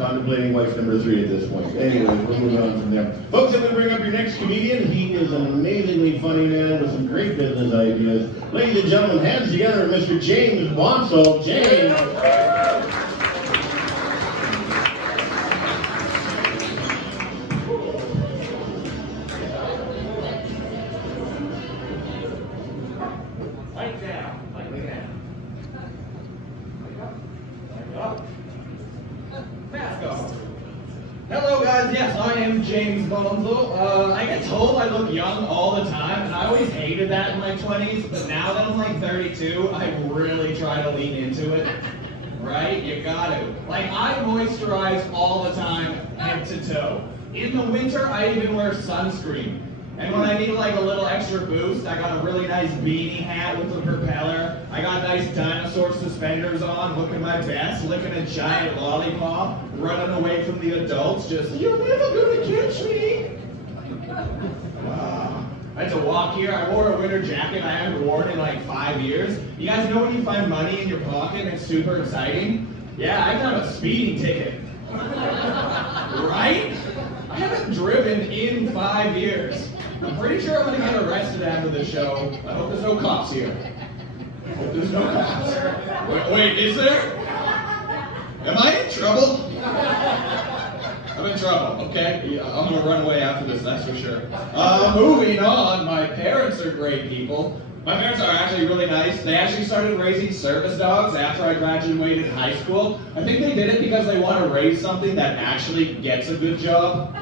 contemplating wife number 3 at this point. Anyways, we'll move on from there. Folks, I'm going to bring up your next comedian. He is an amazingly funny man with some great business ideas. Ladies and gentlemen, hands together, Mr. James Bonsal. James. Hello guys, yes, I am James Bonsal. I get told I look young all the time, and I always hated that in my 20s, but now that I'm like 32, I really try to lean into it. Right? You gotta. Like, I moisturize all the time, head to toe. In the winter, I even wear sunscreen. And when I need like a little extra boost, I got a really nice beanie hat with a propeller. I got nice dinosaur suspenders on, looking my best, licking a giant lollipop, running away from the adults, just, "You're never gonna catch me!" I had to walk here. I wore a winter jacket I haven't worn in like 5 years. You guys know when you find money in your pocket and it's super exciting? Yeah, I got a speeding ticket. Right? I haven't driven in 5 years. I'm pretty sure I'm gonna get arrested after the show. I hope there's no cops here. I hope there's no cops. Wait, is there? Am I in trouble? I'm in trouble, okay? Yeah, I'm gonna run away after this, that's for sure. Moving on, my parents are great people. My parents are actually really nice. They actually started raising service dogs after I graduated high school. I think they did it because they want to raise something that actually gets a good job.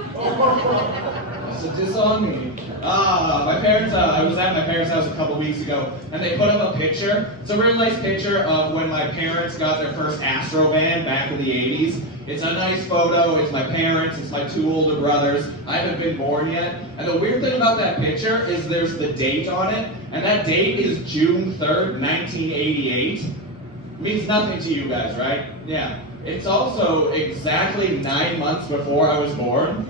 So this on me. My parents, I was at my parents' house a couple weeks ago, and they put up a picture. It's a real nice picture of when my parents got their first Astro van back in the 80s. It's a nice photo. It's my parents. It's my 2 older brothers. I haven't been born yet. And the weird thing about that picture is there's the date on it, and that date is June 3rd, 1988. It means nothing to you guys, right? Yeah. It's also exactly 9 months before I was born.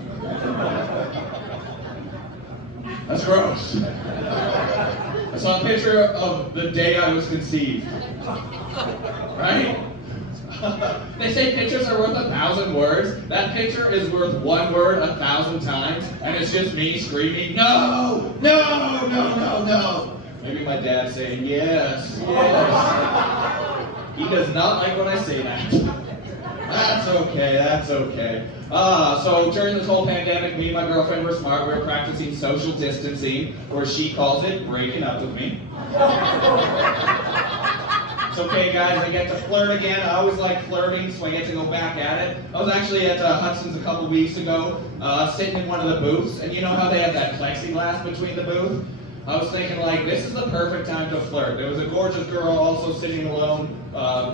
That's gross. I saw a picture of the day I was conceived. Right? They say pictures are worth 1,000 words. That picture is worth 1 word 1,000 times, and it's just me screaming, "No! No! No! No! No!" Maybe my dad's saying, "Yes, yes." He does not like when I say that. That's okay, that's okay. So during this whole pandemic, me and my girlfriend were smart. We were practicing social distancing, or she calls it breaking up with me. It's okay, guys, I get to flirt again. I always like flirting, so I get to go back at it. I was actually at Hudson's a couple weeks ago, sitting in one of the booths, and you know how they have that plexiglass between the booth? I was thinking, like, this is the perfect time to flirt. There was a gorgeous girl also sitting alone,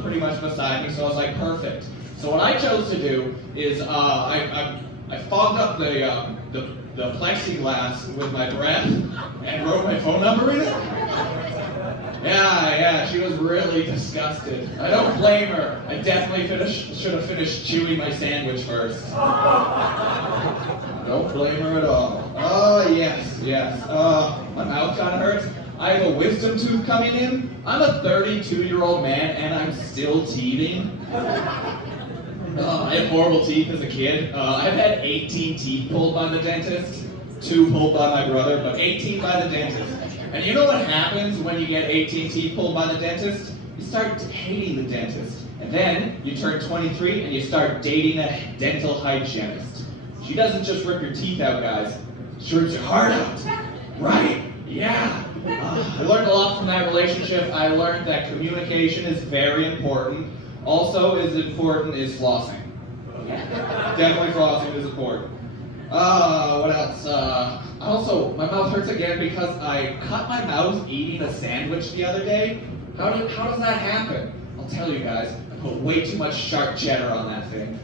pretty much beside me, so I was like, perfect. So what I chose to do is I fogged up the plexiglass with my breath and wrote my phone number in it. Yeah, she was really disgusted. I don't blame her. I definitely should have finished chewing my sandwich first. Don't blame her at all. Oh, yes. My mouth kind of hurts. I have a wisdom tooth coming in. I'm a 32-year-old man and I'm still teething. I had horrible teeth as a kid. I've had 18 teeth pulled by the dentist. 2 pulled by my brother, but 18 by the dentist. And you know what happens when you get 18 teeth pulled by the dentist? You start hating the dentist. And then you turn 23 and you start dating a dental hygienist. She doesn't just rip your teeth out, guys. She rips your heart out. Right? Yeah. I learned a lot from that relationship. I learned that communication is very important. Also as important is flossing. Definitely flossing is important. What else? Also, my mouth hurts again because I cut my mouth eating a sandwich the other day. How does that happen? I'll tell you guys. I put way too much sharp cheddar on that thing.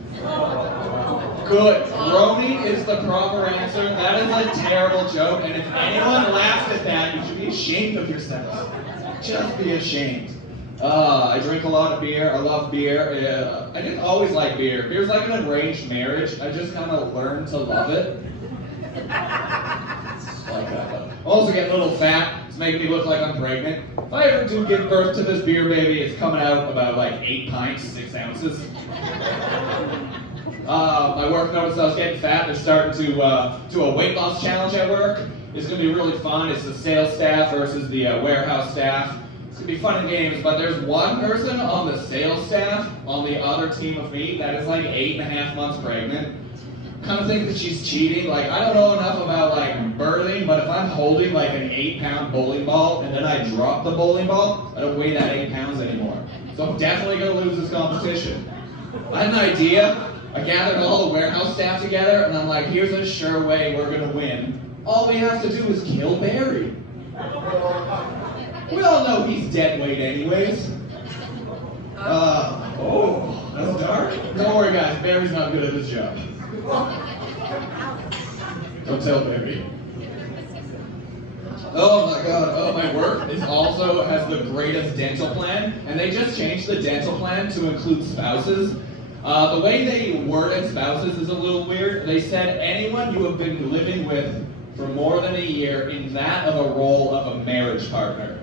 Good. Groaning is the proper answer. That is a terrible joke, and if anyone laughs at that, you should be ashamed of yourself. Just be ashamed. I drink a lot of beer. I love beer. I didn't always like beer. Beer's like an arranged marriage. I just kind of learned to love it. I also get a little fat. It's making me look like I'm pregnant. If I ever do give birth to this beer baby, it's coming out about like 8 pints, 6 ounces. My work noticed I was getting fat. They're starting to do a weight loss challenge at work. It's going to be really fun. It's the sales staff versus the warehouse staff. It's going to be fun and games, but there's one person on the sales staff on the other team of me that is like 8.5 months pregnant. Kind of think that she's cheating. Like, I don't know enough about like birthing, but if I'm holding like an 8-pound bowling ball and then I drop the bowling ball, I don't weigh that 8 pounds anymore. So I'm definitely going to lose this competition. I had an idea. I gathered all the warehouse staff together and I'm like, here's a sure way we're going to win. All we have to do is kill Barry. We all know he's dead weight anyways. Oh, that's dark. Don't worry guys, Barry's not good at his job. Don't tell Barry. Oh my god, oh, my work also has the greatest dental plan, and they just changed the dental plan to include spouses. The way they worded spouses is a little weird. They said anyone you have been living with for more than a year in that of a role of a marriage partner.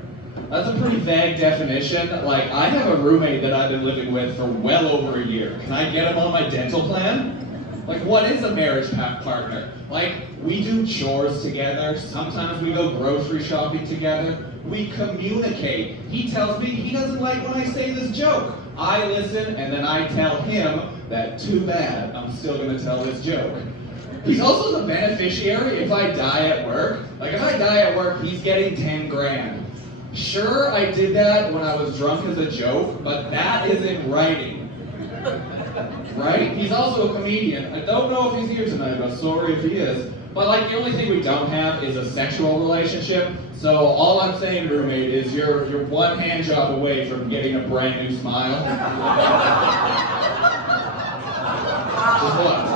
That's a pretty vague definition. Like, I have a roommate that I've been living with for well over a year. Can I get him on my dental plan? Like, what is a marriage partner? Like, we do chores together. Sometimes we go grocery shopping together. We communicate. He tells me he doesn't like when I say this joke. I listen, and then I tell him that too bad, I'm still going to tell this joke. He's also the beneficiary if I die at work. Like, if I die at work, he's getting 10 grand. Sure, I did that when I was drunk as a joke, but that is in writing. Right? He's also a comedian. I don't know if he's here tonight, but sorry if he is. But like, the only thing we don't have is a sexual relationship. So all I'm saying, roommate, is you're one hand job away from getting a brand new smile. Just one.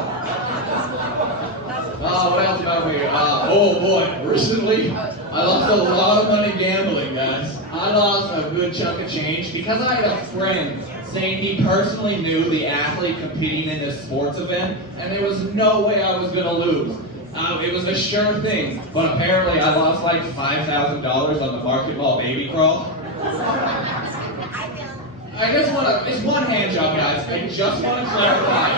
What else about me? Oh boy, recently I lost a lot of money gambling, guys. I lost a good chunk of change because I had a friend saying he personally knew the athlete competing in this sports event, and there was no way I was going to lose. It was a sure thing, but apparently I lost like $5,000 on the market ball baby crawl. It's one hand job, guys. I just want to clarify.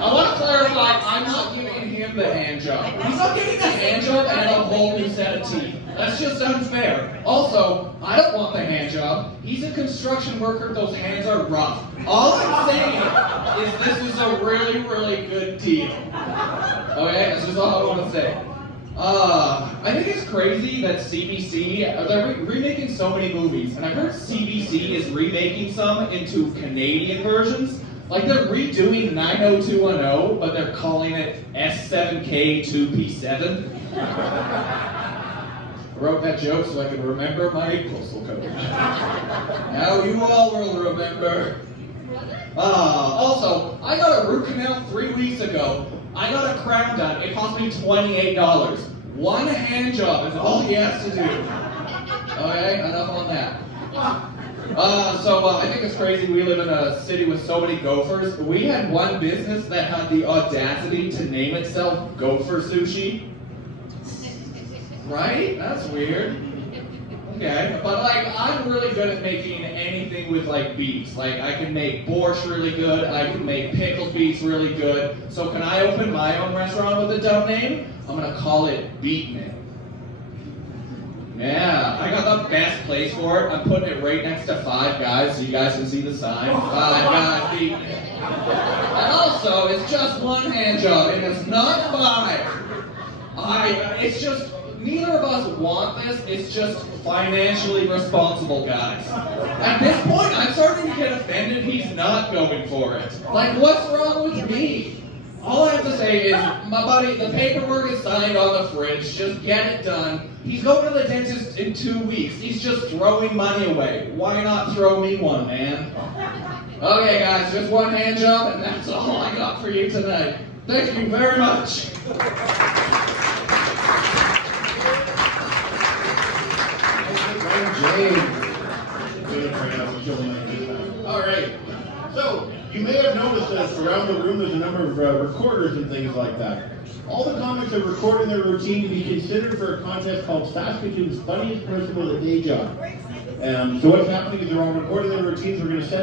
I'm not giving him the hand job. He's not getting the hand job and a whole new set of teeth. That's just unfair. Also, I don't want the hand job. He's a construction worker. Those hands are rough. All I'm saying is this is a really, really good deal. Okay? That's just all I want to say. I think it's crazy that CBC, they're remaking so many movies, and I heard CBC is remaking some into Canadian versions. Like, they're redoing 90210, but they're calling it S7K2P7. I wrote that joke so I could remember my postal code. Now you all will remember. Also, I got a root canal 3 weeks ago. I got a crown done. It cost me $28. One hand job is all he has to do. Okay, enough on that. I think it's crazy we live in a city with so many gophers. We had one business that had the audacity to name itself Gopher Sushi. Right? That's weird. Okay, but like, I'm really good at making anything with like beets. Like, I can make borscht really good, I can make pickled beets really good. So can I open my own restaurant with a dumb name? I'm gonna call it Beatman. Yeah, I got the best place for it. I'm putting it right next to Five Guys so you guys can see the sign. Five Guys Beatman. And also, it's just one hand job, and it's not five. It's just, neither of us want this, it's just financially responsible, guys. At this point, I'm starting to get offended he's not going for it. Like, what's wrong with me? All I have to say is, my buddy, the paperwork is signed on the fridge, just get it done. He's going to the dentist in 2 weeks. He's just throwing money away. Why not throw me one, man? Okay, guys, just one hand job, and that's all I got for you tonight. Thank you very much. All right. So, you may have noticed that around the room there's a number of recorders and things like that. All the comics are recording their routine to be considered for a contest called Saskatoon's Funniest Person with a Day Job. So what's happening is they're all recording their routines. We're going to set